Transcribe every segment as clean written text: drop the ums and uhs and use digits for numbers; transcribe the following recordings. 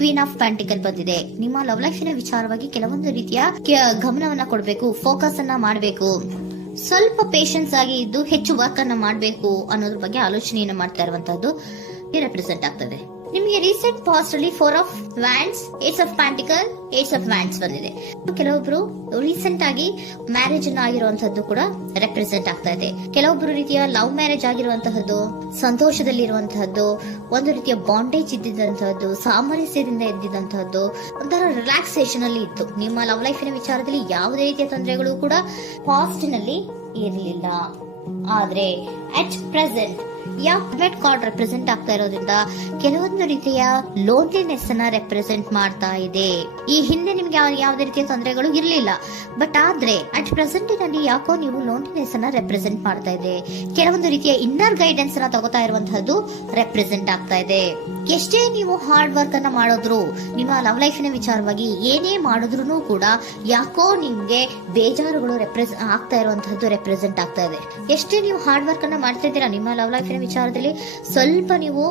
Queen of ಪ್ಯಾಂಟಿಕಲ್ ಬಂದಿದೆ. ನಿಮ್ಮ love ಲೈಫಿನ ವಿಚಾರವಾಗಿ ಕೆಲವೊಂದು ರೀತಿಯ ಗಮನವನ್ನ ಕೊಡಬೇಕು, ಫೋಕಸ್ ಅನ್ನ ಮಾಡಬೇಕು, ಸ್ವಲ್ಪ ಪೇಷನ್ಸ್ ಆಗಿ ಇದ್ದು ಹೆಚ್ಚು ವರ್ಕ್ ಅನ್ನ ಮಾಡಬೇಕು ಅನ್ನೋದ್ರ ಬಗ್ಗೆ ಆಲೋಚನೆಯನ್ನು ಮಾಡ್ತಾ ಇರುವಂತಹದ್ದು ರೆಪ್ರೆಸೆಂಟ್ ಆಗ್ತದೆ. ನಿಮಗೆ ರೀಸೆಂಟ್ ಪಾಸ್ಟ್ ಅಲ್ಲಿ 4 of wands, ace of pentacle, ace of wands ಬಂದಿದೆ. ಕೆಲವೊಬ್ರು ರೀಸೆಂಟ್ ಆಗಿ ಮ್ಯಾರೇಜ್ ಅನ್ನ ಆಗಿರುವಂತಹದ್ದು ಕೂಡ ರೆಪ್ರೆಸೆಂಟ್ ಆಗ್ತಾ ಇದೆ. ಕೆಲವೊಬ್ರು ರೀತಿಯ ಲವ್ ಮ್ಯಾರೇಜ್ ಆಗಿರುವಂತಹದ್ದು, ಸಂತೋಷದಲ್ಲಿರುವಂತಹದ್ದು, ಒಂದು ರೀತಿಯ ಬಾಂಡೇಜ್ ಇದ್ದಿದ್ದಂತಹದ್ದು, ಸಾಮರಸ್ಯದಿಂದ ಇದ್ದಿದ್ದಂತಹದ್ದು, ಒಂಥರ ರಿಲ್ಯಾಕ್ಸೇಷನ್ ಅಲ್ಲಿ ಇತ್ತು. ನಿಮ್ಮ ಲವ್ ಲೈಫಿನ ವಿಚಾರದಲ್ಲಿ ಯಾವುದೇ ರೀತಿಯ ತೊಂದರೆಗಳು ಕೂಡ ಪಾಸ್ಟ್ ನಲ್ಲಿ ಇರಲಿಲ್ಲ. ಆದ್ರೆ ಅಟ್ ಪ್ರೆಸೆಂಟ್ ಯಾವ್ದೆಟ್ ಕಾರ್ಡ್ ರೆಪ್ರೆಸೆಂಟ್ ಆಗ್ತಾ ಇರೋದ್ರಿಂದ ಕೆಲವೊಂದು ರೀತಿಯ ಲೋನ್ಲಿನೆಸ್ ಅನ್ನ ರೆಪ್ರೆಸೆಂಟ್ ಮಾಡ್ತಾ ಇದೆ. ಈ ಹಿಂದೆ ನಿಮ್ಗೆ ಯಾವುದೇ ರೀತಿಯ ತೊಂದರೆಗಳು ಇರಲಿಲ್ಲ, ಬಟ್ ಆದ್ರೆ ಅಟ್ ಪ್ರೆಸೆಂಟ್ ನಲ್ಲಿ ಯಾಕೋ ನೀವು ಲೋನ್ಲಿನೆಸ್ ಅನ್ನ ರೆಪ್ರೆಸೆಂಟ್ ಮಾಡ್ತಾ ಇದೆ. ಕೆಲವೊಂದು ರೀತಿಯ ಇನ್ನರ್ ಗೈಡೆನ್ಸ್ ಅನ್ನ ತಗೋತಾ ಇರುವಂತಹದ್ದು ರೆಪ್ರೆಸೆಂಟ್ ಆಗ್ತಾ ಇದೆ. ಎಷ್ಟೇ ನೀವು ಹಾರ್ಡ್ ವರ್ಕ್ ಅನ್ನ ಮಾಡಿದ್ರು, ನಿಮ್ಮ ಲವ್ ಲೈಫಿನ ವಿಚಾರವಾಗಿ ಏನೇ ಮಾಡಿದ್ರು ಕೂಡ ಯಾಕೋ ನಿಮ್ಗೆ ಬೇಜಾರುಗಳು ಆಗ್ತಾ ಇರುವಂತಹದ್ದು ರೆಪ್ರೆಸೆಂಟ್ ಆಗ್ತಾ ಇದೆ. ಎಷ್ಟೇ ನೀವು ಹಾರ್ಡ್ ವರ್ಕ್ ಅನ್ನ ಮಾಡ್ತಾ ಇದ್ದೀರಾ ನಿಮ್ಮ ಲವ್ ಲೈಫಿನ ವಿಚಾರದಲ್ಲಿ, ಸ್ವಲ್ಪ ನೀವು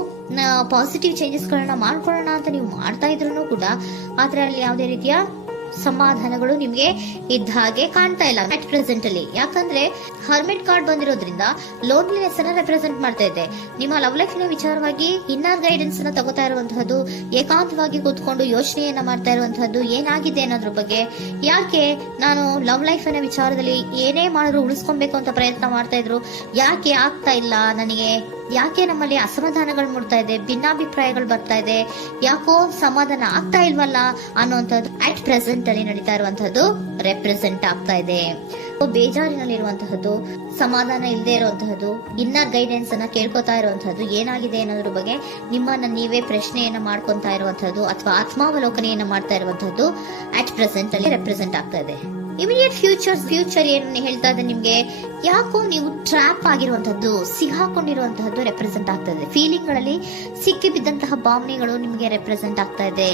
ಪಾಸಿಟಿವ್ ಚೇಂಜಸ್ ಗಳನ್ನ ಮಾಡ್ಕೊಳ್ಳೋಣ ಅಂತ ನೀವು ಮಾಡ್ತಾ ಇದ್ರು ಕೂಡ ಅದರಲ್ಲಿ ಯಾವುದೇ ರೀತಿಯ ಸಮಾಧಾನಗಳು ನಿಮ್ಗೆ ಇದ್ದ ಹಾಗೆ ಕಾಣ್ತಾ ಇಲ್ಲ ಅಟ್ ಪ್ರೆಸೆಂಟ್ ಅಲ್ಲಿ. ಯಾಕಂದ್ರೆ ಹರ್ಮಿಟ್ ಕಾರ್ಡ್ ಬಂದಿರೋದ್ರಿಂದ ಲೋನ್ಲಿನೆಸ್ ಅನ್ನ ರೆಪ್ರೆಸೆಂಟ್ ಮಾಡ್ತಾ ಇದೆ. ನಿಮ್ಮ ಲವ್ ಲೈಫಿನ ವಿಚಾರವಾಗಿ ಇನ್ನರ್ ಗೈಡೆನ್ಸ್ ಅನ್ನ ತಗೋತಾ ಇರುವಂತಹದ್ದು, ಏಕಾಂತವಾಗಿ ಕೂತ್ಕೊಂಡು ಯೋಚನೆಯನ್ನ ಮಾಡ್ತಾ ಇರುವಂತಹದ್ದು, ಏನಾಗಿದೆ ಅನ್ನೋದ್ರ ಬಗ್ಗೆ. ಯಾಕೆ ನಾನು ಲವ್ ಲೈಫ್ ನ ವಿಚಾರದಲ್ಲಿ ಏನೇ ಮಾಡಿದ್ರು ಉಳಿಸ್ಕೊಬೇಕು ಅಂತ ಪ್ರಯತ್ನ ಮಾಡ್ತಾ ಇದ್ರು, ಯಾಕೆ ಆಗ್ತಾ ಇಲ್ಲ ನನಗೆ, ಯಾಕೆ ನಮ್ಮಲ್ಲಿ ಅಸಮಾಧಾನಗಳು ಮೂಡ್ತಾ ಇದೆ, ಭಿನ್ನಾಭಿಪ್ರಾಯಗಳು ಬರ್ತಾ ಇದೆ, ಯಾಕೋ ಸಮಾಧಾನ ಆಗ್ತಾ ಇಲ್ವಲ್ಲ ಅನ್ನುವಂಥದ್ದು ಅಟ್ ಪ್ರೆಸೆಂಟ್ ಅಲ್ಲಿ ನಡೀತಾ ಇರುವಂತಹದ್ದು ರೆಪ್ರೆಸೆಂಟ್ ಆಗ್ತಾ ಇದೆ. ಬೇಜಾರಿನಲ್ಲಿರುವಂತಹದ್ದು, ಸಮಾಧಾನ ಇಲ್ಲದೆ ಇರುವಂತಹದ್ದು, ಇನ್ನರ್ ಗೈಡೆನ್ಸ್ ಅನ್ನ ಕೇಳ್ಕೊತಾ ಇರುವಂತಹದ್ದು, ಏನಾಗಿದೆ ಅನ್ನೋದ್ರ ಬಗ್ಗೆ ನಿಮ್ಮನ್ನ ನೀವೇ ಪ್ರಶ್ನೆಯನ್ನ ಮಾಡ್ಕೊಂತಾ ಇರುವಂತಹದ್ದು ಅಥವಾ ಆತ್ಮಾವಲೋಕನೆಯನ್ನ ಮಾಡ್ತಾ ಇರುವಂತಹದ್ದು ಅಟ್ ಪ್ರೆಸೆಂಟ್ ಅಲ್ಲಿ ರೆಪ್ರೆಸೆಂಟ್ ಆಗ್ತಾ ಇದೆ. ಇಮಿಡಿಯೇಟ್ ಫ್ಯೂಚರ್ ಏನು ಹೇಳ್ತಾ ಇದೆ ನಿಮ್ಗೆ, ಯಾಕೋ ನೀವು ಟ್ರ್ಯಾಪ್ ಆಗಿರುವಂತಹದ್ದು, ಸಿಕ್ಕಾಕೊಂಡಿರುವಂತಹದ್ದು ರೆಪ್ರೆಸೆಂಟ್ ಆಗ್ತಾ ಇದೆ. ಫೀಲಿಂಗ್ ಗಳಲ್ಲಿ ಸಿಕ್ಕಿ ಬಿದ್ದಂತಹ ಭಾವನೆಗಳು ನಿಮ್ಗೆ ರೆಪ್ರೆಸೆಂಟ್ ಆಗ್ತಾ ಇದೆ.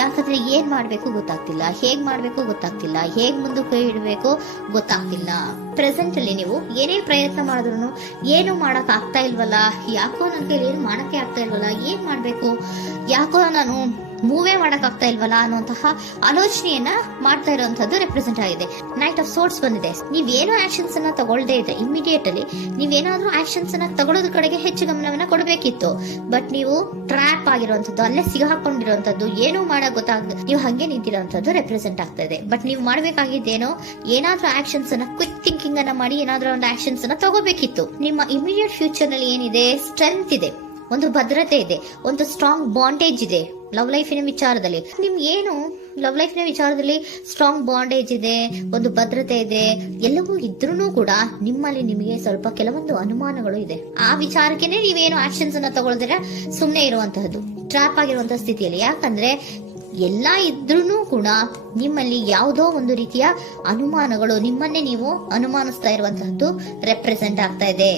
ಯಾಕಂದ್ರೆ ಏನ್ ಮಾಡ್ಬೇಕು ಗೊತ್ತಾಗ್ತಿಲ್ಲ, ಹೇಗ್ ಮಾಡ್ಬೇಕು ಗೊತ್ತಾಗ್ತಿಲ್ಲ, ಹೇಗ್ ಮುಂದಕ್ಕೆ ಇಡಬೇಕು ಗೊತ್ತಾಗ್ತಿಲ್ಲ. ಪ್ರೆಸೆಂಟ್ ಅಲ್ಲಿ ನೀವು ಏನೇ ಪ್ರಯತ್ನ ಮಾಡಿದ್ರು ಏನು ಮಾಡಕ್ ಆಗ್ತಾ ಇಲ್ವಲ್ಲ, ಯಾಕೋ ನನ್ ಕೈಲಿ ಏನು ಮಾಡಕ್ಕೆ ಆಗ್ತಾ ಇಲ್ವಲ್ಲ, ಏನ್ ಮಾಡ್ಬೇಕು, ಯಾಕೋ ನಾನು ಮೂವೇ ಮಾಡಕ್ ಆಗ್ತಾ ಇಲ್ವಲ್ಲ ಅನ್ನುವಂತಹ ಆಲೋಚನೆಯನ್ನ ಮಾಡ್ತಾ ಇರುವಂತದ್ದು ರೆಪ್ರೆಸೆಂಟ್ ಆಗಿದೆ. ನೈಟ್ ಆಫ್ ಸೋರ್ಟ್ಸ್ ಬಂದಿದೆ. ನೀವೇನೋ ಆಕ್ಷನ್ಸ್ ಅನ್ನ ತಗೊಳ್ಳದೇ ಇದ್ರೆ ಇಮಿಡಿಯೇಟ್ ಅಲ್ಲಿ ನೀವೇನಾದ್ರೂ ಆಕ್ಷನ್ಸ್ ಅನ್ನ ತಗೊಳ್ಳೋದ್ರ ಕಡೆಗೆ ಹೆಚ್ಚು ಗಮನವನ್ನ ಕೊಡಬೇಕಿತ್ತು. ಬಟ್ ನೀವು ಟ್ರ್ಯಾಪ್ ಆಗಿರುವಂತದ್ದು, ಅಲ್ಲೇ ಸಿಗಾಕೊಂಡಿರುವಂತದ್ದು, ಏನೂ ಮಾಡಕ್ ಗೊತ್ತಾಗ ನೀವು ಹಂಗೆ ನಿಂತಿರುವಂತದ್ದು ರೆಪ್ರೆಸೆಂಟ್ ಆಗ್ತಾ ಇದೆ. ಬಟ್ ನೀವು ಮಾಡ್ಬೇಕಾಗಿದ್ದೇನೋ ಏನಾದ್ರೂ ಆಕ್ಷನ್ಸ್ ಅನ್ನ ಕ್ವಿಕ್ ಥಿಂಕಿಂಗ್ ಅನ್ನ ಮಾಡಿ ಏನಾದ್ರೂ ಒಂದು ಆಕ್ಷನ್ಸ್ ಅನ್ನ ತಗೋಬೇಕಿತ್ತು. ನಿಮ್ಮ ಇಮಿಡಿಯೇಟ್ ಫ್ಯೂಚರ್ ನಲ್ಲಿ ಏನಿದೆ, ಸ್ಟ್ರೆಂತ್ ಇದೆ, ಒಂದು ಭದ್ರತೆ ಇದೆ, ಒಂದು ಸ್ಟ್ರಾಂಗ್ ಬಾಂಡೇಜ್ ಇದೆ. ಲವ್ ಲೈಫಿನ ವಿಚಾರದಲ್ಲಿ ನಿಮ್ಗೆ ಏನು ಲವ್ ಲೈಫಿನ ವಿಚಾರದಲ್ಲಿ ಸ್ಟ್ರಾಂಗ್ ಬಾಂಡೇಜ್ ಇದೆ, ಒಂದು ಭದ್ರತೆ ಇದೆ, ಎಲ್ಲವೂ ಇದ್ರೂ ಕೂಡ ನಿಮ್ಮಲ್ಲಿ ನಿಮಗೆ ಸ್ವಲ್ಪ ಕೆಲವೊಂದು ಅನುಮಾನಗಳು ಇದೆ. ಆ ವಿಚಾರಕ್ಕೆನೆ ನೀವೇನು ಆಕ್ಷನ್ಸ್ ಅನ್ನ ತಗೊಳ್ದಿರ ಸುಮ್ನೆ ಇರುವಂತಹದ್ದು, ಟ್ರಾಪ್ ಆಗಿರುವಂತಹ ಸ್ಥಿತಿಯಲ್ಲಿ. ಯಾಕಂದ್ರೆ ಎಲ್ಲ ಇದ್ರೂ ಕೂಡ ನಿಮ್ಮಲ್ಲಿ ಯಾವುದೋ ಒಂದು ರೀತಿಯ ಅನುಮಾನಗಳು, ನಿಮ್ಮನ್ನೇ ನೀವು ಅನುಮಾನಿಸ್ತಾ ಇರುವಂತಹದ್ದು ರೆಪ್ರೆಸೆಂಟ್ ಆಗ್ತಾ ಇದೆ.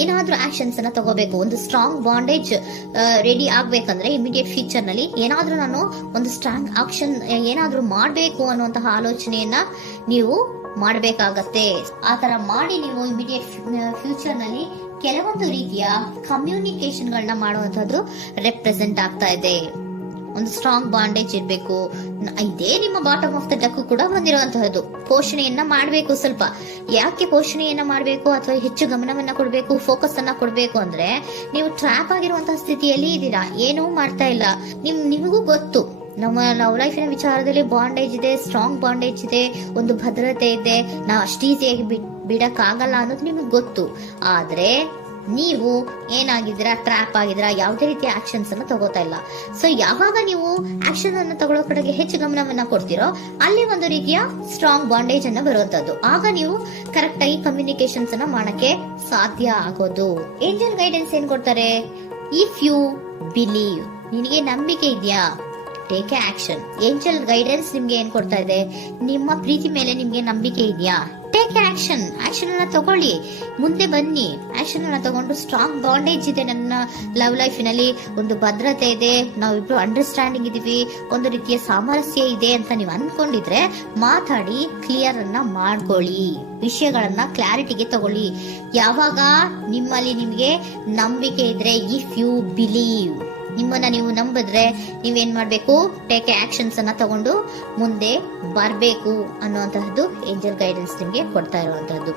ಏನಾದ್ರೂ ಆಕ್ಷನ್ಸ್ ಅನ್ನ ತಗೋಬೇಕು, ಒಂದು ಸ್ಟ್ರಾಂಗ್ ಬಾಂಡೇಜ್ ರೆಡಿ ಆಗ್ಬೇಕಂದ್ರೆ ಇಮಿಡಿಯೇಟ್ ಫ್ಯೂಚರ್ ನಲ್ಲಿ ಏನಾದ್ರೂ ನಾನು ಒಂದು ಸ್ಟ್ರಾಂಗ್ ಆಕ್ಷನ್ ಏನಾದ್ರೂ ಮಾಡ್ಬೇಕು ಅನ್ನುವಂತಹ ಆಲೋಚನೆಯನ್ನ ನೀವು ಮಾಡಬೇಕಾಗತ್ತೆ. ಆತರ ಮಾಡಿ ನೀವು ಇಮಿಡಿಯೇಟ್ ಫ್ಯೂಚರ್ ನಲ್ಲಿ ಕೆಲವೊಂದು ರೀತಿಯ ಕಮ್ಯುನಿಕೇಶನ್ ಗಳನ್ನ ಮಾಡುವಂತದ್ದು ರೆಪ್ರೆಸೆಂಟ್ ಆಗ್ತಾ ಇದೆ. ಒಂದು ಸ್ಟ್ರಾಂಗ್ ಬಾಂಡೇಜ್ ಇರಬೇಕು. ಇದೇ ನಿಮ್ಮ ಬಾಟಮ್ ಆಫ್ ದ ಡಕ್ ಕೂಡ ಬಂದಿರುವಂತಹದ್ದು. ಪೋಷಣೆಯನ್ನ ಮಾಡಬೇಕು. ಸ್ವಲ್ಪ ಯಾಕೆ ಪೋಷಣೆಯನ್ನ ಮಾಡಬೇಕು ಅಥವಾ ಹೆಚ್ಚು ಗಮನವನ್ನ ಕೊಡಬೇಕು, ಫೋಕಸ್ ಅನ್ನ ಕೊಡಬೇಕು ಅಂದ್ರೆ, ನೀವು ಟ್ರ್ಯಾಪ್ ಆಗಿರುವಂತಹ ಸ್ಥಿತಿಯಲ್ಲಿ ಇದ್ದೀರಾ, ಏನೂ ಮಾಡ್ತಾ ಇಲ್ಲ. ನಿಮಗೂ ಗೊತ್ತು ನಮ್ಮ ಲವ್ ಲೈಫಿನ ವಿಚಾರದಲ್ಲಿ ಬಾಂಡೇಜ್ ಇದೆ, ಸ್ಟ್ರಾಂಗ್ ಬಾಂಡೇಜ್ ಇದೆ, ಒಂದು ಭದ್ರತೆ ಇದೆ, ನಾವು ಅಷ್ಟು ಈಸಿಯಾಗಿ ಬಿಡಕ್ ಆಗಲ್ಲ ಅನ್ನೋದು ನಿಮಗೆ ಗೊತ್ತು. ಆದ್ರೆ ನೀವು ಏನಾಗಿದ್ದೀರಾ, ಟ್ರ್ಯಾಪ್ ಆಗಿದ್ದೀರಾ, ಯಾವುದೇ ರೀತಿಯ ಆಕ್ಷನ್ಸ್ ಅನ್ನು ತಗೋತಾ ಇಲ್ಲ. ಸೊ ಯಾವಾಗ ನೀವು ಆಕ್ಷನ್ ಅನ್ನು ತಗೊಳ್ಳೋ ಕಡೆಗೆ ಹೆಚ್ಚು ಗಮನವನ್ನ ಕೊಡ್ತೀರೋ ಅಲ್ಲಿ ಒಂದು ರೀತಿಯ ಸ್ಟ್ರಾಂಗ್ ಬಾಂಡೇಜ್ ಅನ್ನ ಬರುವಂತದ್ದು. ಆಗ ನೀವು ಕರೆಕ್ಟ್ ಆಗಿ ಕಮ್ಯುನಿಕೇಶನ್ಸ್ ಅನ್ನ ಮಾಡಕ್ಕೆ ಸಾಧ್ಯ ಆಗೋದು. ಏಂಜಲ್ ಗೈಡೆನ್ಸ್ ಏನ್ ಕೊಡ್ತಾರೆ, ಇಫ್ ಯು ಬಿಲೀವ್, ನಿನಗೆ ನಂಬಿಕೆ ಇದೆಯಾ, ಟೇಕ್ ಆಕ್ಷನ್. ಏಂಜಲ್ ಗೈಡೆನ್ಸ್ ನಿಮ್ಗೆ ಏನ್ ಕೊಡ್ತಾ ಇದೆ, ನಿಮ್ಮ ಪ್ರೀತಿ ಮೇಲೆ ನಿಮ್ಗೆ ನಂಬಿಕೆ ಇದೆಯಾ, ಟೇಕ್ ಆಕ್ಷನ್. ಆಕ್ಷನ್ ಅನ್ನ ತಗೊಳ್ಳಿ, ಮುಂದೆ ಬನ್ನಿ. ಆಕ್ಷನ್ ಅನ್ನ ತಗೊಂಡು ಸ್ಟ್ರಾಂಗ್ ಬಾಂಡೇಜ್ ಇದೆ ನನ್ನ ಲವ್ ಲೈಫಿನಲ್ಲಿ, ಒಂದು ಭದ್ರತೆ ಇದೆ, ನಾವಿಬ್ರು ಅಂಡರ್ಸ್ಟ್ಯಾಂಡಿಂಗ್ ಇದೀವಿ, ಒಂದು ರೀತಿಯ ಸಾಮರಸ್ಯ ಇದೆ ಅಂತ ನೀವು ಅನ್ಕೊಂಡಿದ್ರೆ ಮಾತಾಡಿ ಕ್ಲಿಯರ್ ಅನ್ನ ಮಾಡ್ಕೊಳ್ಳಿ, ವಿಷಯಗಳನ್ನ ಕ್ಲಾರಿಟಿಗೆ ತಗೊಳ್ಳಿ. ಯಾವಾಗ ನಿಮ್ಮಲ್ಲಿ ನಿಮ್ಗೆ ನಂಬಿಕೆ ಇದ್ರೆ, ಇಫ್ ಯು ಬಿಲೀವ್, ನಿಮ್ಮನ್ನ ನೀವು ನಂಬಿದ್ರೆ ನೀವೇನ್ ಮಾಡ್ಬೇಕು, ಟೇಕ್ ಆಕ್ಷನ್ಸ್ ಅನ್ನ ತಗೊಂಡು ಮುಂದೆ ಬರ್ಬೇಕು ಅನ್ನುವಂತಹದ್ದು ಏಂಜಲ್ ಗೈಡೆನ್ಸ್ ನಿಮ್ಗೆ ಕೊಡ್ತಾ ಇರುವಂತಹದ್ದು.